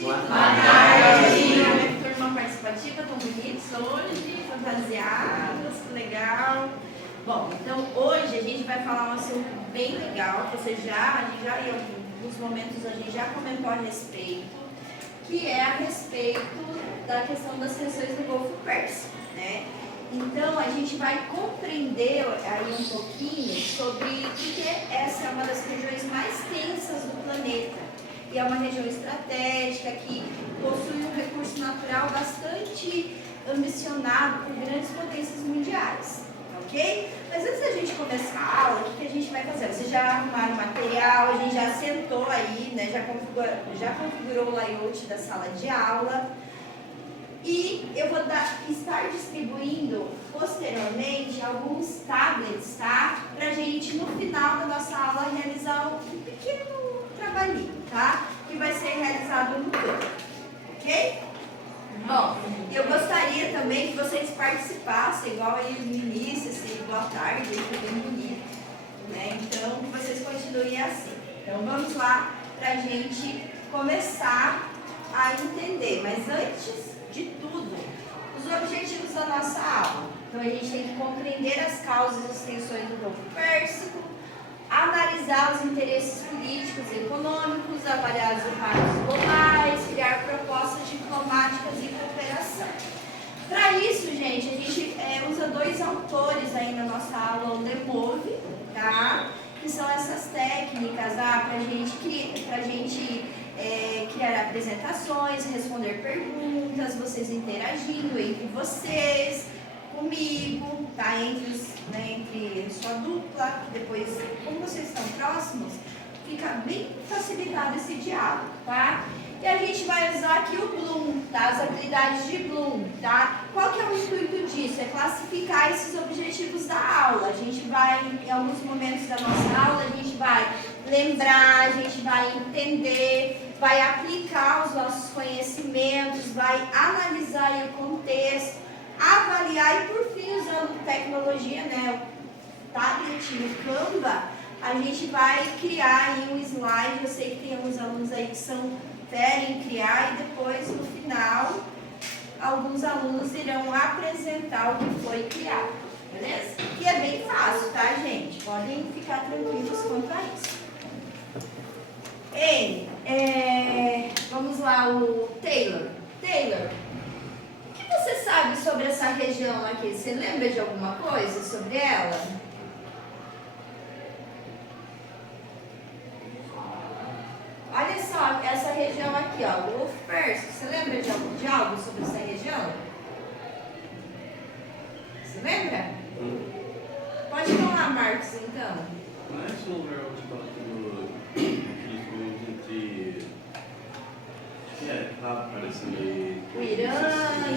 Boa tarde. Turma participativa, tão bonitos hoje, fantasiados, que legal. Bom, então hoje a gente vai falar um assunto bem legal, que a gente já em alguns momentos a gente já comentou a respeito, que é a respeito da questão das tensões do Golfo Pérsico, né? Então a gente vai compreender aí um pouquinho sobre porque essa é uma das regiões mais tensas do planeta. E é uma região estratégica que possui um recurso natural bastante ambicionado por grandes potências mundiais, ok? Mas antes da gente começar a aula, o que a gente vai fazer? Vocês já arrumaram o material, a gente já sentou aí, né? Já configurou o layout da sala de aula. E eu vou estar distribuindo posteriormente alguns tablets, tá? Pra gente no final da nossa aula realizar um pequeno trabalhinho, tá? Que vai ser realizado no campo, ok? Bom, eu gostaria também que vocês participassem, igual aí no início, assim, boa tarde, foi bem bonito, né? Então, que vocês continuem assim. Então, vamos lá pra gente começar a entender, mas antes de tudo, os objetivos da nossa aula. Então, a gente tem que compreender as causas e as tensões do Golfo Pérsico, analisar os interesses políticos e econômicos, avaliar os impactos globais, criar propostas diplomáticas e cooperação. Para isso, gente, a gente usa dois autores aí na nossa aula, o Demove, tá? Que são essas técnicas para a gente criar apresentações, responder perguntas, vocês interagindo entre vocês, comigo, tá? Entre sua dupla, depois, como vocês estão próximos, fica bem facilitado esse diálogo, tá? E a gente vai usar aqui o Bloom, tá? As habilidades de Bloom, tá? Qual que é o intuito disso? É classificar esses objetivos da aula. A gente vai, em alguns momentos da nossa aula, a gente vai lembrar, a gente vai entender, vai aplicar os nossos conhecimentos, vai analisar aí o contexto, avaliar e, por fim, usando tecnologia, né, o tablet, o Canva, a gente vai criar aí um slide. Eu sei que tem alguns alunos aí que querem criar e depois, no final, alguns alunos irão apresentar o que foi criado, beleza? E é bem fácil, tá, gente? Podem ficar tranquilos quanto a isso. Vamos lá, o Taylor. Taylor, o que você sabe sobre essa região aqui? Você lembra de alguma coisa sobre ela? Olha só, essa região aqui, ó, o Golfo Pérsico. Você lembra de algo sobre essa região? Você lembra? Pode falar, Marcos, então. Não é sobre o entre tá aparecendo aí O Irã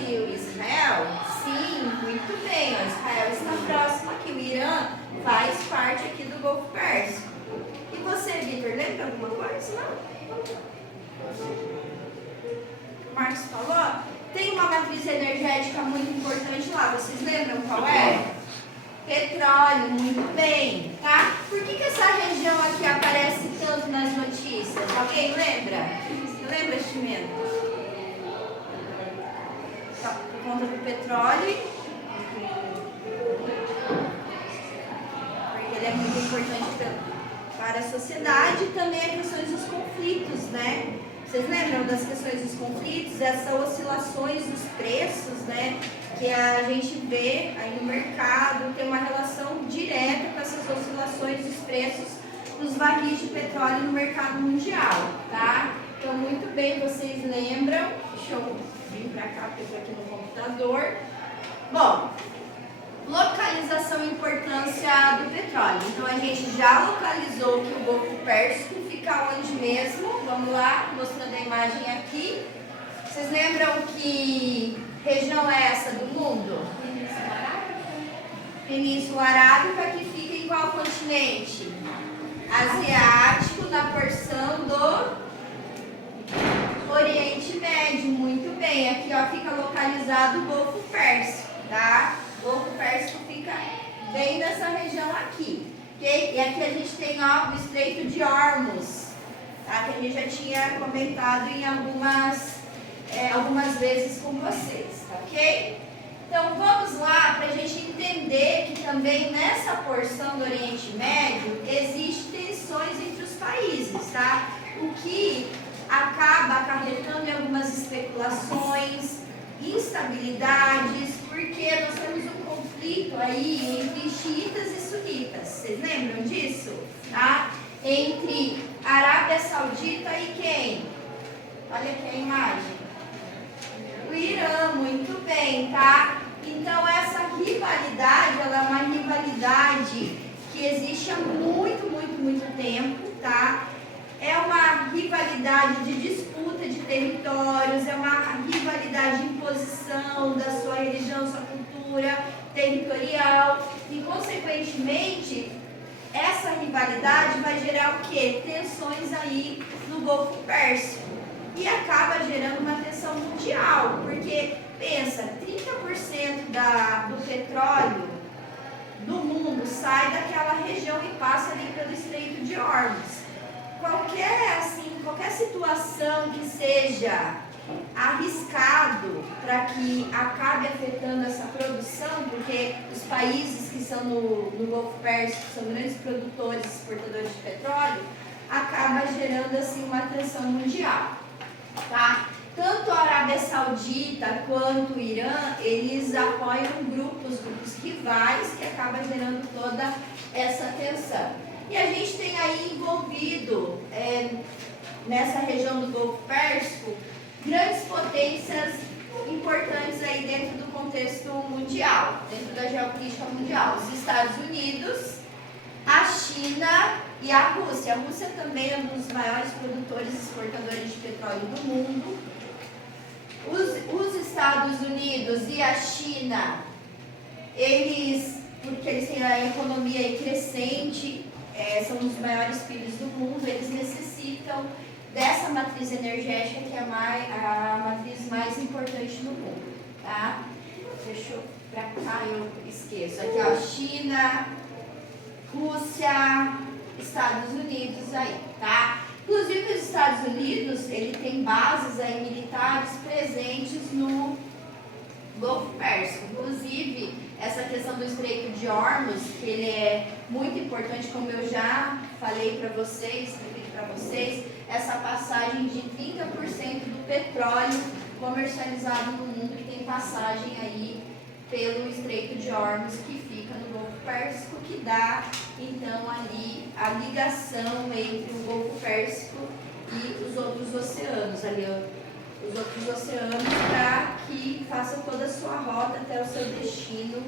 e o Israel? Sim, muito bem. O Israel está próximo aqui. O Irã faz parte aqui do Golfo Pérsico. E você, Vitor, lembra alguma coisa? Não? O Marcos falou? Tem uma matriz energética muito importante lá. Vocês lembram qual é? Petróleo, muito bem, tá? Por que essa região aqui aparece tanto nas notícias? Alguém lembra? Você lembra, Chimeno? Por conta do petróleo. Porque ele é muito importante para a sociedade. E também as questões dos conflitos, né? Vocês lembram das questões dos conflitos? Essas oscilações dos preços, né? Que a gente vê aí no mercado, tem uma relação direta com essas oscilações dos preços dos barris de petróleo no mercado mundial, tá? Então, muito bem, vocês lembram. Deixa eu vir para cá, porque eu estou aqui no computador. Bom, localização e importância do petróleo. Então, a gente já localizou que o Golfo Pérsico fica onde mesmo? Vamos lá, mostrando a imagem aqui. Vocês lembram que região é essa do mundo? Península Arábica, que fica em qual continente? Asiático, na porção do Oriente Médio. Muito bem, aqui ó, fica localizado o Golfo Pérsico, tá? O Golfo Pérsico fica bem nessa região aqui, ok? E aqui a gente tem ó, o Estreito de Hormuz, tá? Que a gente já tinha comentado em algumas vezes com vocês, tá ok? Então vamos lá para a gente entender que também nessa porção do Oriente Médio existem tensões entre os países, tá? O que acaba acarretando em algumas especulações, instabilidades, porque nós temos um conflito aí entre xiitas e sunitas. Vocês lembram disso? Tá? Entre Arábia Saudita e quem? Olha aqui a imagem. O Irã, muito bem, tá? Então essa rivalidade, ela é uma rivalidade que existe há muito tempo, tá? É uma rivalidade de disputa de territórios, é uma rivalidade de imposição da sua religião, sua cultura territorial e, consequentemente, essa rivalidade vai gerar o quê? Tensões aí no Golfo Pérsico e acaba gerando uma tensão mundial, porque, pensa, 30% do petróleo do mundo sai daquela região e passa ali pelo Estreito de Hormuz. Qualquer situação que seja arriscado para que acabe afetando essa produção, porque os países que são no Golfo Pérsico são grandes produtores e exportadores de petróleo, acaba gerando assim uma tensão mundial, tá? Tanto a Arábia Saudita quanto o Irã, eles apoiam grupos rivais que acaba gerando toda essa tensão. E a gente tem aí envolvido nessa região do Golfo Pérsico grandes potências importantes aí dentro do contexto mundial, dentro da geopolítica mundial. Os Estados Unidos, a China e a Rússia. A Rússia também é um dos maiores produtores e exportadores de petróleo do mundo. Os Estados Unidos e a China, porque eles têm a economia crescente, são os maiores PIBs do mundo, eles necessitam dessa matriz energética que é a matriz mais importante no mundo, tá? Deixa eu pra cá, eu esqueço. Aqui, ó, China, Rússia, Estados Unidos aí, tá? Inclusive, os Estados Unidos, ele tem bases aí militares presentes no Golfo Pérsico. Inclusive, essa questão do Estreito de Hormuz, que ele é muito importante, como eu já falei para vocês, essa passagem de 30% do petróleo comercializado no mundo que tem passagem aí pelo Estreito de Hormuz, que fica no Golfo Pérsico, que dá então ali a ligação entre o Golfo Pérsico e os outros oceanos ali, os outros oceanos, para que faça toda a sua rota até o seu destino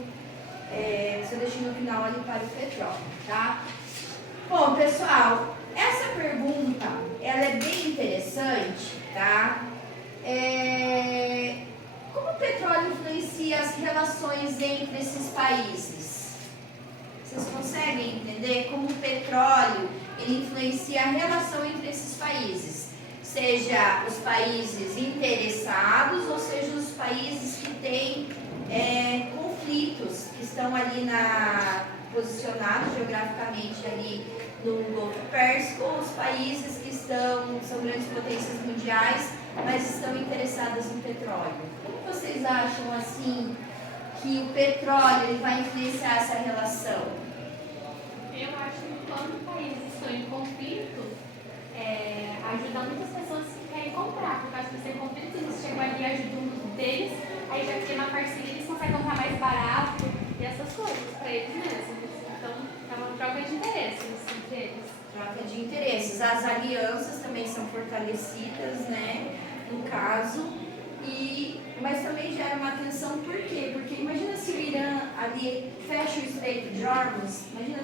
final ali para o petróleo, tá? Bom, pessoal, essa pergunta, ela é bem interessante, tá? Como o petróleo influencia as relações entre esses países? Vocês conseguem entender como o petróleo ele influencia a relação entre esses países? Seja os países interessados, ou seja os países que têm conflitos, que estão ali posicionados geograficamente ali no Golfo Pérsico, ou os países que são grandes potências mundiais, mas estão interessadas no petróleo. Como vocês acham assim que o petróleo ele vai influenciar essa relação? Eu acho que quando países estão em conflito, ajuda muitas pessoas que querem comprar, por causa que você conflito, eles chegam ali e ajudam um deles, aí já cria uma parceria, eles conseguem comprar mais barato e essas coisas para eles mesmos. Então, é uma troca de interesses entre eles. Troca de interesses. As alianças também são fortalecidas, né? No caso, mas também gera uma tensão, por quê? Porque imagina se o Irã ali fecha o Estreito de Hormuz, imagina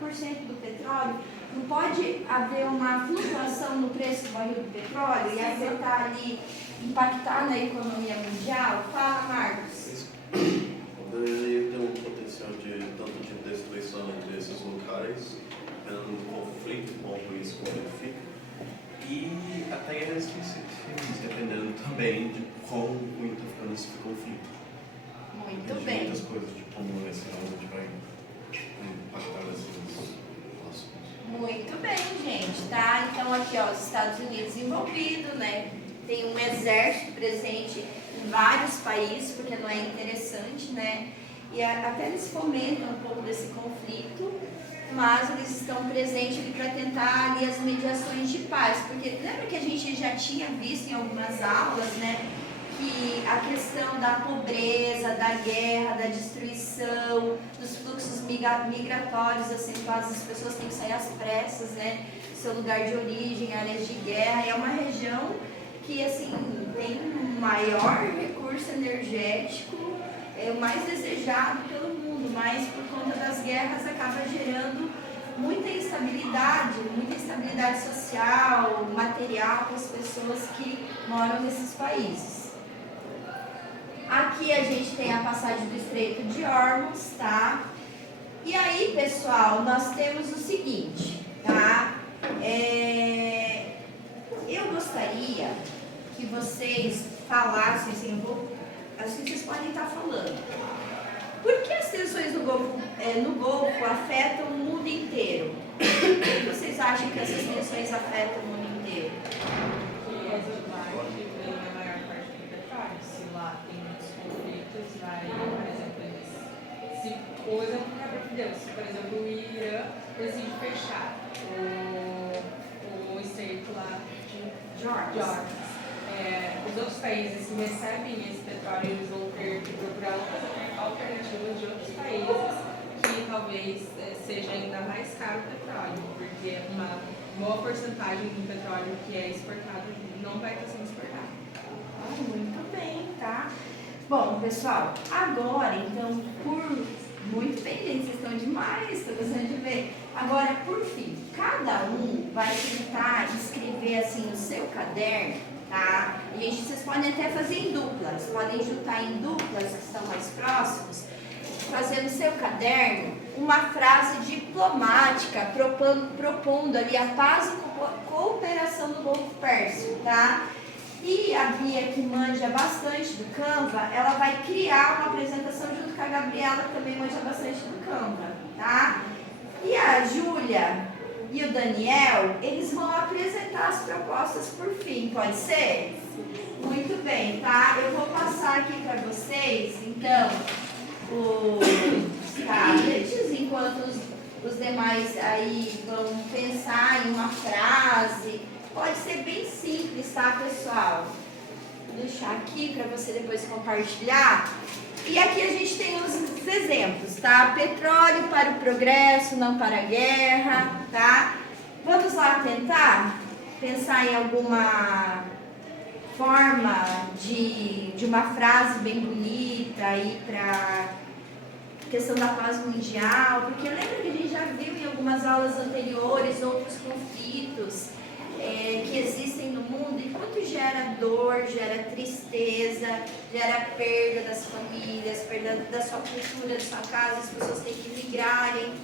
30% do petróleo, não pode haver uma flutuação no preço do barril do petróleo e afetar ali, impactar na economia mundial? Fala, Marcos. Poderia ter um potencial tanto de destruição entre esses locais, dependendo do conflito, como isso fica, e até guerras específicas, dependendo também de como está ficando esse conflito. Muito de bem. muitas coisas, de como esse onde vai impactar essas assuntos. Muito bem, gente, tá? Então aqui, ó, os Estados Unidos envolvido, né? Tem um exército presente em vários países, porque não é interessante, né? E até eles fomentam um pouco desse conflito, mas eles estão presentes ali para tentar ali as mediações de paz, porque lembra que a gente já tinha visto em algumas aulas, né? Que a questão da pobreza, da guerra, da destruição, dos fluxos migratórios acentuados, as pessoas têm que sair às pressas, né, do seu lugar de origem, áreas de guerra, e é uma região que, assim, tem um maior recurso energético, é o mais desejado pelo mundo, mas por conta das guerras acaba gerando muita instabilidade social, material para as pessoas que moram nesses países. Aqui a gente tem a passagem do Estreito de Hormuz, tá? E aí, pessoal, nós temos o seguinte, tá? Eu gostaria que vocês falassem, assim, assim vocês podem estar falando. Por que as tensões no Golfo afetam o mundo inteiro? Por que vocês acham que essas tensões afetam o mundo inteiro? O exemplo que é para Deus, por exemplo, o Irã decide fechar o estreito lá de Hormuz. Os outros países que recebem esse petróleo, eles vão ter que procurar outras alternativas de outros países que talvez seja ainda mais caro o petróleo, porque uma boa porcentagem do petróleo que é exportado não vai estar sendo exportado. Muito bem, tá? Bom, pessoal, agora, então, muito bem, gente, vocês estão demais, estou gostando de ver. Agora, por fim, cada um vai tentar escrever, assim, no seu caderno, tá? E vocês podem até fazer em duplas, podem juntar em duplas que estão mais próximos, fazer no seu caderno uma frase diplomática, propondo ali a paz e cooperação no Golfo Pérsico, tá? E a Bia, que manja bastante do Canva, ela vai criar uma apresentação junto com a Gabriela, que também manja bastante do Canva, tá? E a Júlia e o Daniel, eles vão apresentar as propostas por fim, pode ser? Muito bem, tá? Eu vou passar aqui para vocês, então, os tablets, enquanto os demais aí vão pensar em uma frase. Pode ser bem simples, tá, pessoal? Vou deixar aqui para você depois compartilhar. E aqui a gente tem os exemplos, tá? Petróleo para o progresso, não para a guerra, tá? Vamos lá tentar pensar em alguma forma de uma frase bem bonita aí para questão da paz mundial, porque lembra que a gente já viu em algumas aulas anteriores outros conflitos que existem no mundo e quanto gera dor, gera tristeza, gera perda das famílias, perda da sua cultura, da sua casa, as pessoas têm que migrarem.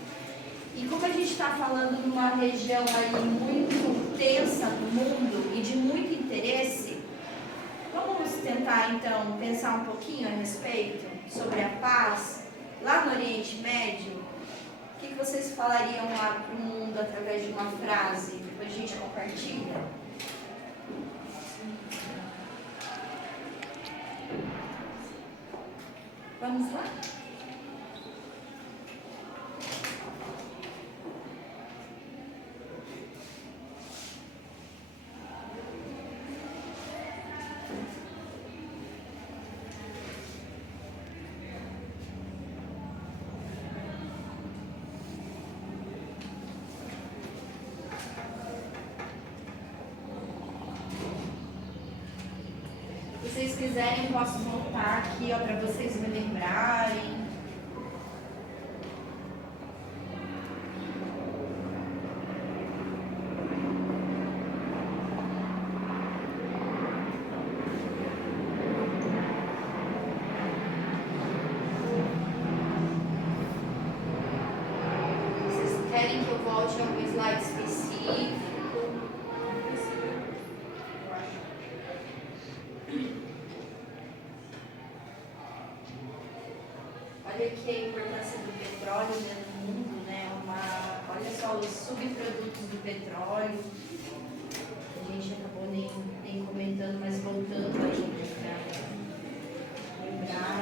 E como a gente está falando de uma região aí muito tensa no mundo e de muito interesse, vamos tentar então pensar um pouquinho a respeito sobre a paz lá no Oriente Médio. O que vocês falariam lá para o mundo através de uma frase? Depois a gente compartilha. Vamos lá? Se vocês quiserem, eu posso voltar aqui para vocês me lembrarem. Vocês querem que eu volte a algum slide específico? Olha aqui a importância do petróleo no mundo, né? Uma Olha só os subprodutos do petróleo. A gente acabou nem comentando, mas voltando aí para lembrar.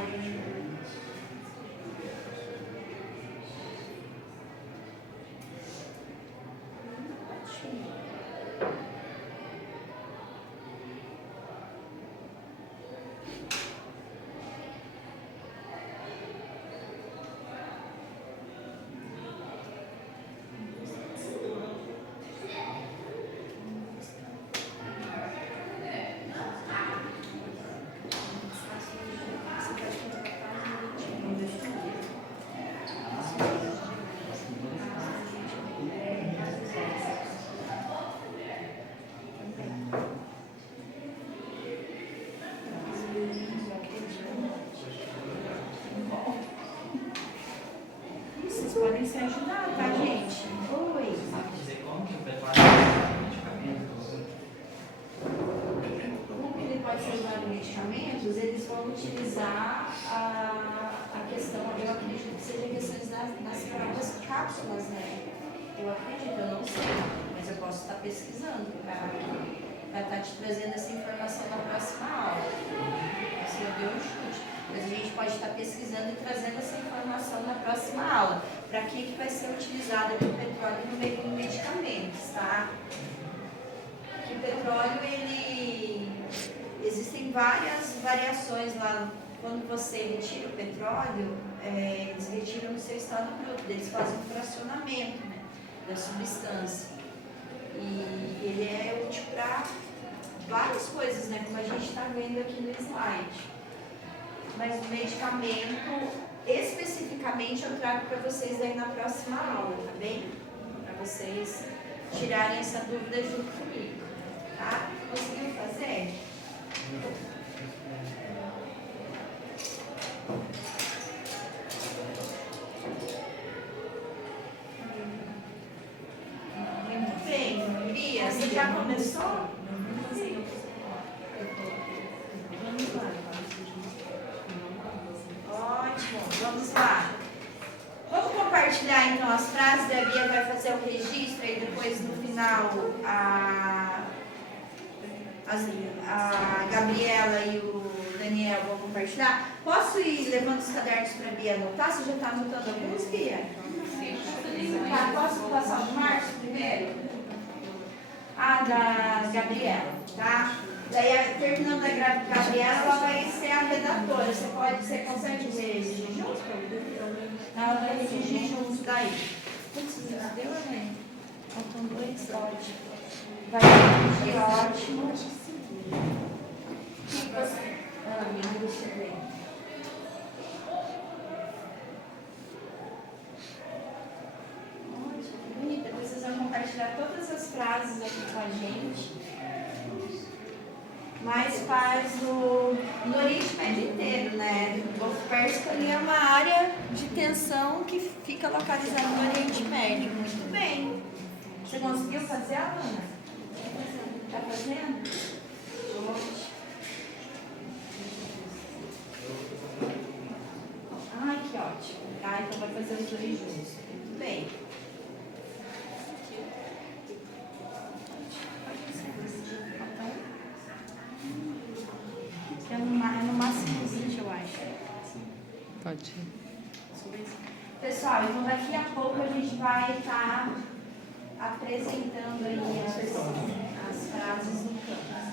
Vocês podem se ajudar, tá, gente? Oi. Sabe dizer como que o petróleo é medicamentos? Como que ele pode ser usado em medicamentos? Eles vão utilizar a questão, eu acredito que seja questões das próprias cápsulas, né? Eu acredito, eu não sei, mas eu posso estar pesquisando para estar te trazendo essa informação na próxima aula. Assim, eu dei um chute. Mas a gente pode estar pesquisando e trazendo essa informação na próxima aula. Para que vai ser utilizado o petróleo no meio de medicamentos, tá? Que o petróleo, existem várias variações lá. Quando você retira o petróleo, eles retiram no seu estado bruto, eles fazem um fracionamento, né, da substância. E ele é útil para várias coisas, né, como a gente está vendo aqui no slide. Mas o medicamento, especificamente, eu trago para vocês aí na próxima aula, tá bem? Para vocês tirarem essa dúvida junto comigo, tá? Conseguiu fazer? Muito bem. Bia, você já começou? Vamos lá. Ótimo, vamos lá. Vamos compartilhar então as frases. A Bia vai fazer o registro e depois no final a Gabriela e o Daniel vão compartilhar. Posso ir levando os cadernos para a Bia anotar? Você já está anotando alguns, Bia? Tá, posso passar o Márcio primeiro? Da Gabriela, tá? Daí, terminando a Gabriela, ela vai ser a redatora. Você consegue redigir junto? Ela vai redigir junto daí. Putz, deu, né? Faltam 2, ótimo. Vai redigir, ótimo. Que você... deixa eu ver. Ótimo, bonita. Vocês vão compartilhar todas as frases aqui com a gente. Mas faz no Oriente Médio inteiro, né? O Golfo Pérsico ali é uma área de tensão que fica localizada no Oriente Médio. Muito bem. Você conseguiu fazer, Alana? Está fazendo? Ai, que ótimo. Tá, então vai fazer os dois juntos. Muito bem. É no máximo 20, eu acho. Pode. Pessoal, então daqui a pouco a gente vai estar apresentando aí as frases no campo.